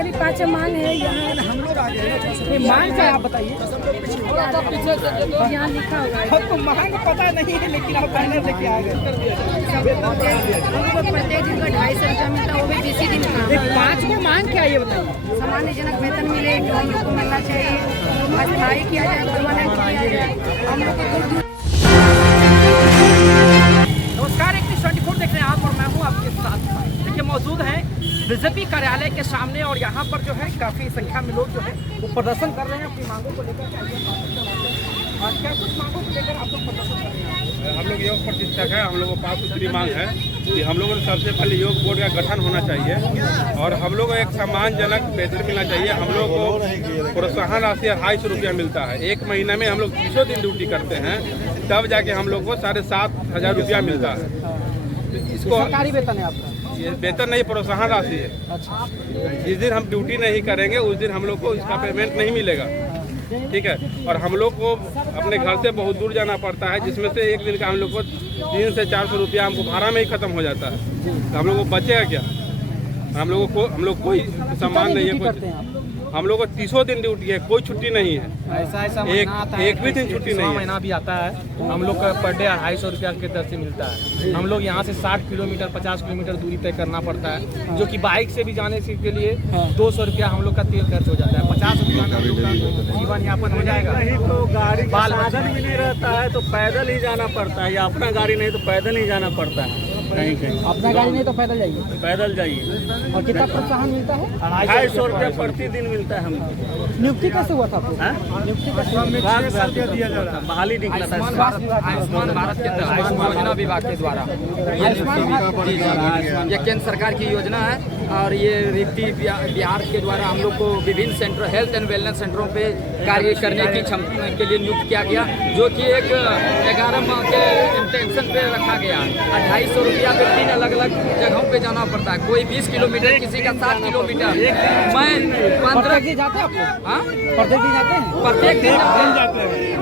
मेरी 5 मांग है यहाँ। हम लोग आगे हैं। मांग क्या आप बताइए, यहाँ लिखा हुआ है। आपको मांग पता नहीं है, लेकिन आप बैनर लेके आ गए। हमको प्रत्येक दिन का 250 रुपया मिलता है, वो भी किसी दिन काम। 5 को मांग क्या है ये बताइए। सम्मानजनक वेतन मिले जो हम लोग को मिलना चाहिए, अस्थायी किया जाए, परमानेंट किया जाए। हम लोग को नमस्कार, 24 देख रहे हैं आप और मैं हूं आपके साथ। देखिए मौजूद हैं बीजेपी कार्यालय के सामने और यहाँ पर जो है काफ़ी संख्या में लोग जो है वो प्रदर्शन कर रहे हैं अपनी मांगों को लेकर। क्या कुछ मांगों को लेकर आप लोग प्रदर्शन कर रहे हैं? हम लोग योग प्रशिक्षक है। हम लोगों को 5 सूत्री मांग है कि हम लोगों को सबसे पहले योग बोर्ड का गठन होना चाहिए और हम लोग को एक सम्मानजनक वेतन मिलना चाहिए। हम लोग को प्रोत्साहन राशि 250 रुपया मिलता है। एक महीने में हम लोग 300 दिन ड्यूटी करते हैं, तब जाके हम लोग को 7,500 रुपया मिलता है। इसको सरकारी वेतन है आपका? ये वेतन नहीं, प्रोत्साहन राशि है। अच्छा। जिस दिन हम ड्यूटी नहीं करेंगे उस दिन हम लोग को इसका पेमेंट नहीं मिलेगा, ठीक है। और हम लोग को अपने घर से बहुत दूर जाना पड़ता है, जिसमें से एक दिन का हम लोग को 300 से 400 रुपया हमको भाड़ा में ही खत्म हो जाता है। तो हम लोग को बचेगा क्या? हम लोग कोई सम्मान नहीं है, कोई हम लोग को 300 दिन ड्यूटी है, कोई छुट्टी नहीं है। ऐसा एक भी दिन छुट्टी नहीं है। महीना भी आता है। हम लोग का पर डे 250 रुपया के दर से मिलता है। हम लोग यहाँ से 60 किलोमीटर 50 किलोमीटर दूरी तय करना पड़ता है, जो कि बाइक से भी जाने से के लिए 200 रुपया हम लोग का तेल खर्च हो जाता है। 50 रुपया में हम लोग का जीवन यापन हो जाएगा। नहीं तो गाड़ी का साधन भी नहीं रहता है तो पैदल ही जाना पड़ता है, या अपना गाड़ी नहीं तो पैदल ही जाना पड़ता है। कहीं अपना गाड़ी नहीं तो पैदल जाइए। पैदल जाइए। और कितना प्रोत्साहन मिलता है? 250 रुपया प्रतिदिन मिलता है हमको। नियुक्ति कैसे हुआ था आपको? नियुक्ति कैसे? बहाली निकला था। आयुष्मान भारत के तहत योजना विभाग के द्वारा ये केंद्र सरकार की योजना है और ये रीति बिहार के द्वारा हम लोग को विभिन्न सेंटर हेल्थ एंड वेलनेस सेंटरों पे कार्य करने की क्षमता के लिए नियुक्त किया गया, जो कि एक 11 माह के इंटेंशन पे रखा गया। 250 रुपया पे 3 अलग अलग जगहों पे जाना पड़ता है। कोई 20 किलोमीटर, किसी का 7 किलोमीटर। मैं 15 दिन जाते हैं आप लोग? हाँ, प्रत्येक दिन जाते हैं? प्रत्येक दिन जाते हैं।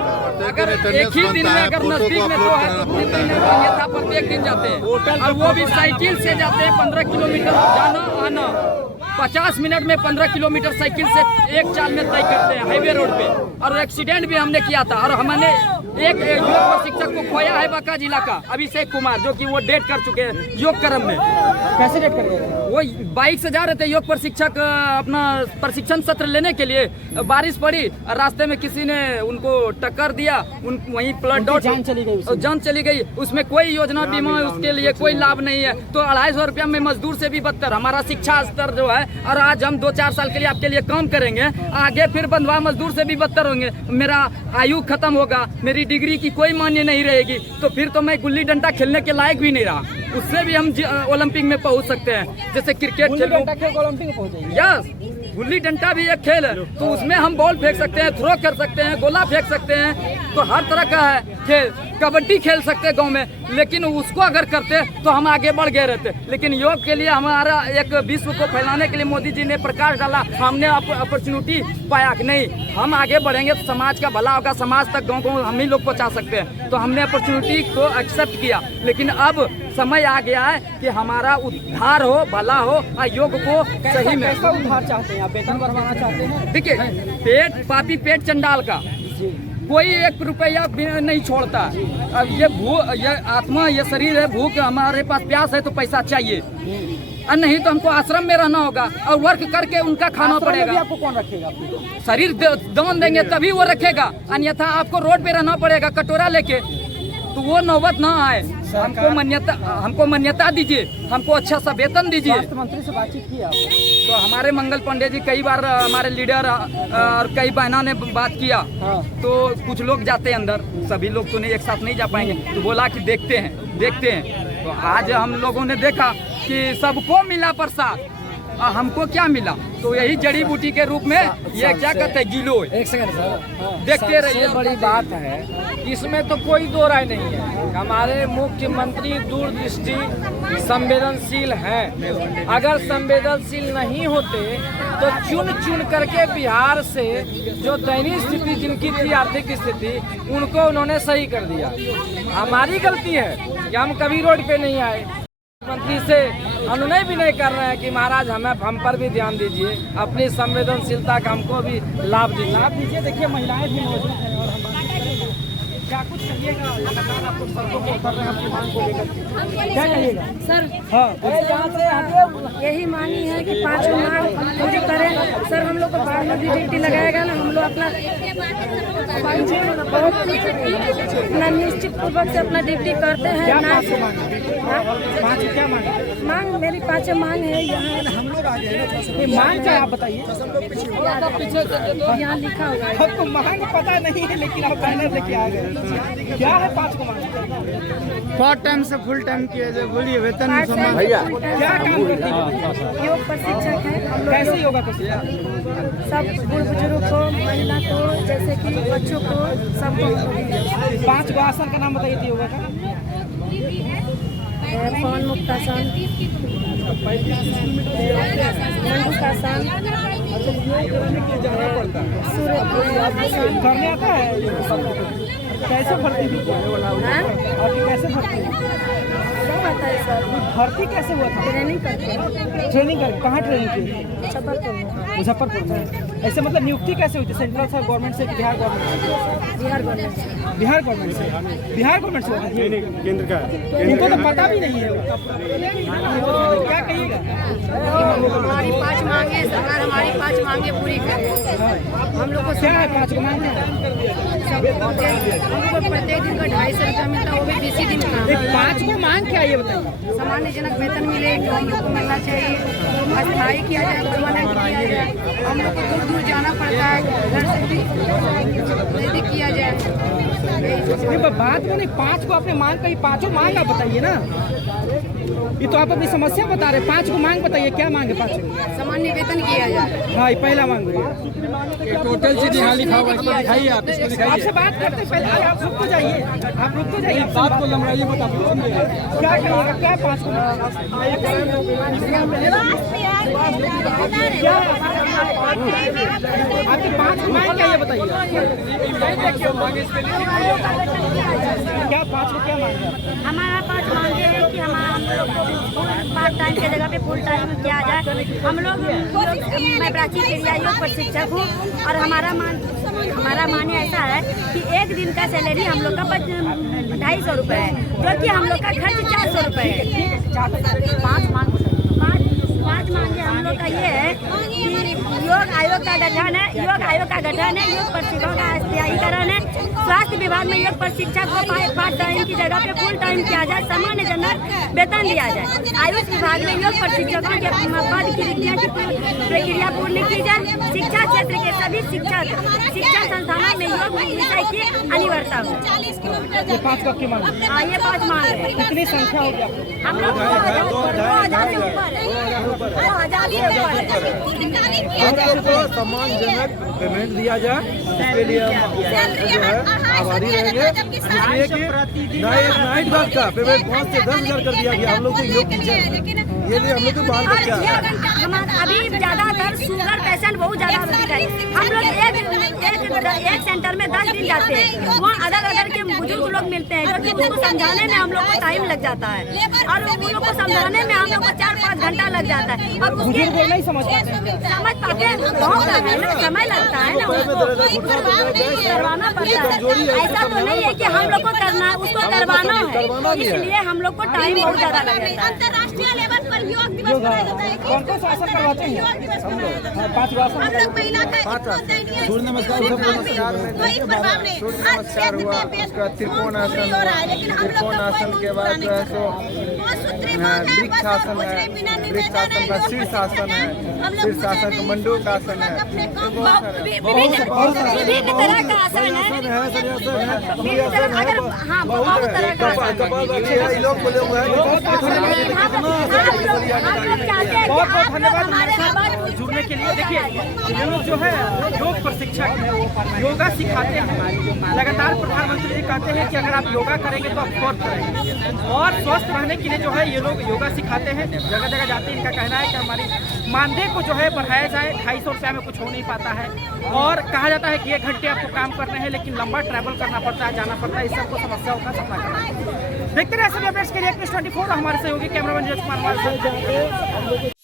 अगर एक ही दिन में अगर नजदीक में तो है तो 3 दिन था, प्रत्येक दिन जाते हैं। और वो भी साइकिल से जाते हैं 15 किलोमीटर जाना आना। 50 मिनट में 15 किलोमीटर साइकिल से एक चाल में तय करते हैं हाईवे रोड पे। और एक्सीडेंट भी हमने किया था और हमने एक योग प्रशिक्षक को खोया है बांका जिला का अभिषेक कुमार, जो कि वो डेट कर चुके हैं योग क्रम में। कैसे डेट कर गए? वो बाइक से जा रहे थे योग प्रशिक्षक अपना प्रशिक्षण सत्र लेने के लिए। बारिश पड़ी और रास्ते में किसी ने उनको टक्कर दिया, वहीं ब्लड आउट, जान चली गई। उसमें कोई योजना बीमा उसके लिए कोई लाभ नहीं है। तो 250 रुपया में मजदूर से भी बदतर हमारा शिक्षा स्तर जो है। और आज हम 2-4 साल के लिए आपके लिए काम करेंगे, आगे फिर बंधुआ मजदूर से भी बदतर होंगे। मेरा आयु खत्म होगा, मेरी डिग्री की कोई मान्य नहीं रहेगी, तो फिर तो मैं गुल्ली डंडा खेलने के लायक भी नहीं रहा। उससे भी हम ओलंपिक में पहुंच सकते हैं, जैसे क्रिकेट खेल ओलंपिक में पहुंचे। यस, गुल्ली डंडा भी एक खेल है, तो उसमें हम बॉल फेंक सकते हैं, थ्रो कर सकते हैं, गोला फेंक सकते हैं। तो हर तरह का है खेल। कबड्डी खेल सकते हैं गांव में, लेकिन उसको अगर करते तो हम आगे बढ़ गए रहते। लेकिन योग के लिए हमारा एक विश्व को फैलाने के लिए मोदी जी ने प्रकाश डाला, हमने अपॉर्चुनिटी पाया कि नहीं हम आगे बढ़ेंगे तो समाज का भला होगा, समाज तक गाँव को हम ही लोग पहुँचा सकते हैं। तो हमने अपॉर्चुनिटी को एक्सेप्ट किया। लेकिन अब समय आ गया है कि हमारा उद्धार हो, भला हो और योग को सही में। कैसा उद्धार चाहते हैं आप? वेतन बढ़वाना चाहते हैं? देखिए, पेट पापी पेट चंडाल का कोई 1 रुपया नहीं छोड़ता। अब ये आत्मा, ये शरीर है, भूख, हमारे पास प्यास है तो पैसा चाहिए, और नहीं तो हमको आश्रम में रहना होगा और वर्क करके उनका खाना पड़ेगा। आपको कौन रखेगा? शरीर दान देंगे तभी वो रखेगा, अन्यथा आपको रोड पे रहना पड़ेगा कटोरा लेके। तो वो नौबत ना आए। हमको मान्यता दीजिए, हमको अच्छा सा वेतन दीजिए। स्वास्थ्य मंत्री से बातचीत की आपने? तो हमारे मंगल पांडे जी कई बार, हमारे लीडर और कई बहना ने बात किया। तो कुछ लोग जाते हैं अंदर, सभी लोग तो नहीं एक साथ नहीं जा पाएंगे। तो बोला कि देखते हैं। तो आज हम लोगों ने देखा कि सबको मिला प्रसाद, हमको क्या मिला? तो यही जड़ी बूटी के रूप में ये क्या कहते हैं, गिलो। एक सेकंड सर, देखते रहिए। सबसे बड़ी बात है, इसमें तो कोई दो राय नहीं है। हमारे मुख्यमंत्री दूरदृष्टि संवेदनशील हैं। अगर संवेदनशील नहीं होते तो चुन करके बिहार से जो दयनीय स्थिति जिनकी थी, आर्थिक स्थिति, उनको उन्होंने सही कर दिया। हमारी गलती है कि हम कभी रोड पे नहीं आए। मंत्री से अनुनय भी नहीं कर रहे हैं कि महाराज हम पर भी ध्यान दीजिए, अपनी संवेदनशीलता का हमको भी लाभ दीजिए। देखिए महिलाएं भी मौजूद हैं और हम बात करेंगे। क्या कुछ कहिएगा, लगातार आपको सड़कों पर उतर रहे हैं अपनी मांग को लेकर, क्या कहिएगा? सर हाँ यही मांगी है कि 5 मांग पूरी करें। सर हम लोग को बाद में भी ड्यूटी लगाएगा ना, हम लोग अपना अपना निश्चित पूर्वक से अपना ड्यूटी करते हैं क्या ना। 5 मांग क्या मांग मांग मेरी 5 मांग है। यहाँ हम लोग ये मांग क्या है आप बताइए? यहाँ लिखा हुआ है। आपको मांग पता नहीं है लेकिन आप बैनर लेके आ गए। क्या है 5 को मांग? पार्ट टाइम से फुल टाइम किया जाए, बोलिए वेतन क्या काम करते हैं? योग प्रशिक्षक है हम लोग। कैसे योगा करते हैं? सब बूढ़ बुजुर्ग को, महिला को, जैसे कि बच्चों को, सबको 5 गो आसन का नाम बताइए थी योगा का। पवन मुक्तासन, मंडूकासन, करने आता है? कैसे भर्ती थी? आपकी कैसे भर्ती? सब आता है सर। भर्ती कैसे हुआ था? ट्रेनिंग करते हैं। ट्रेनिंग कर कहाँ ट्रेनिंग की? मुजफ्फरपुर में। ऐसे मतलब नियुक्ति कैसे हुई थी? सेंट्रल से, गवर्नमेंट से, बिहार गवर्नमेंट से? बिहार गवर्नमेंट से। बिहार गवर्नमेंट से। बिहार गवर्नमेंट से हुआ था? केंद्र का। इनको तो पता भी नहीं है। क्या कहिएगा? हमारी 5 मांगे, सरकार हमारी 5 मांगे पूरी करे। हम लोग को क्या है 5 को मांगे? हम लोग को प्रत्येक दिन का 250 रुपया मिलता है, वो भी 20 दिन का। 5 को मांग क्या है ये बताइए? सामान्यजनक वेतन मिले जो हम लोग को मिलना चाहिए। अस्थायी किया जाए, परमानेंट किया जाए। हम लोग को दूर दूर जाना पड़ता है, घर से भी नजदीक किया जाए। नहीं बात में नहीं, 5 को आपने मांग कही, 5 मांग आप बताइए ना। ये तो आप अपनी समस्या बता रहे। 5 को मांग बताइए, क्या मांगे 5? सामान्य वेतन किया जाए। हाँ ये पहला मांग है। टोटल चीज यहाँ लिखा हुआ है, इसको दिखाइए आप, इसको दिखाइए। आपसे बात करते पहले आप रुक तो जाइए, आप रुक तो जाइए। बात को लंबाइए मत आप। क्या करिएगा? क्या 5 को क्या आपके 5 को मांग क्या ये बताइए? क्या 5 को क्या मांगे? हमारा 5 मांगे है कि हम लोग को पार्ट टाइम की जगह पे फुल टाइम किया जाए। हम लोग मैं प्राची क्रिया योग प्रशिक्षक हूँ और हमारा मान्य ऐसा है कि एक दिन का सैलरी हम लोग का 250 रुपये है, जो कि हम लोग का खर्च 400 रुपये है। 5 मांगे हम लोग का ये है कि योग आयोग का गठन है, योग प्रशिक्षकों का स्थायीकरण है। स्वास्थ्य विभाग में योग प्रशिक्षक को पार्ट टाइम की जगह पे फुल टाइम किया जाए, सामान्य जनरल वेतन दिया जाए। आयुष विभाग में योग प्रशिक्षकों के पद की प्रक्रिया पूर्ण की जाए। शिक्षा क्षेत्र के सभी शिक्षा संस्थानों में योग विषय की अनिवार्यता हो। ये 5 को आपकी मांग है? हाँ, ये 5 मांग है। कितनी संख्या हो गया? हम लोग 2000 से ऊपर है। 2000 से ऊपर है। आपको सम्मानजनक पेमेंट दिया जाए, इसके लिए हम जो है आभारी रहेंगे। इसलिए कि नाइट गार्ड का पेमेंट 5 से 10 हज़ार कर दिया गया। हम लोग को योग ये लिए हम लोग को बाल बच्चा है। अभी ज्यादातर शुगर पेशेंट बहुत ज्यादा दिख रहे हैं। हम लोग एक सेंटर में 10 दिन जाते हैं, वहाँ अदर के बुजुर्ग लोग मिलते हैं, जो कि उनको समझाने में हम लोग को टाइम लग जाता है और उन लोग को समझाने में हम लोग को 4-5 घंटा लग जाता है। और बुजुर्ग लोग नहीं समझ पाते हैं। समझ पाते हैं, बहुत समय लगता है ना, करवाना पड़ता है। ऐसा तो नहीं है कि हम लोग को करना, उसको करवाना है, इसलिए हम लोग को टाइम बहुत ज्यादा लग जाता है। अंतर्राष्ट्रीय लेवल पर योग दिवस मनाया जाता है। कौन कौन सा आसन करवाते हैं? हम लोग 5 आसन। हम लोग महिला का सूर्य नमस्कार, वही प्रभाव नहीं हर क्षेत्र में त्रिकोण आसन, लेकिन हम लोग आसन के बाद जो है सो वृक्षासन है, वृक्षासन का शीर्षासन है, शीर्षासन का मंडूकासन है, विभिन्न तरह का आसन है। अगर हाँ बहुत तरह का बहुत बहुत धन्यवाद। जुड़ने के लिए। देखिए ये लोग जो है योग प्रशिक्षक हैं, योगा सिखाते हैं। लगातार प्रधानमंत्री जी कहते हैं कि अगर आप योगा करेंगे तो आप स्वस्थ रहेंगे, और स्वस्थ रहने के लिए जो है ये लोग योगा सिखाते हैं। जगह जगह जाते हैं, इनका कहना है कि हमारी मानदेय को जो है बढ़ाया जाए। 250 रुपया में कुछ हो नहीं पाता है, और कहा जाता है कि 1 घंटे आपको काम करने हैं, लेकिन लंबा ट्रैवल करना पड़ता है, जाना पड़ता है, इस सबको समस्याओं का सामना करना है। देखते रहे सभी अपडेट्स के लिए News 24 हमारे सहयोगी कैमरामैन नीरज कुमार हमारे साथ।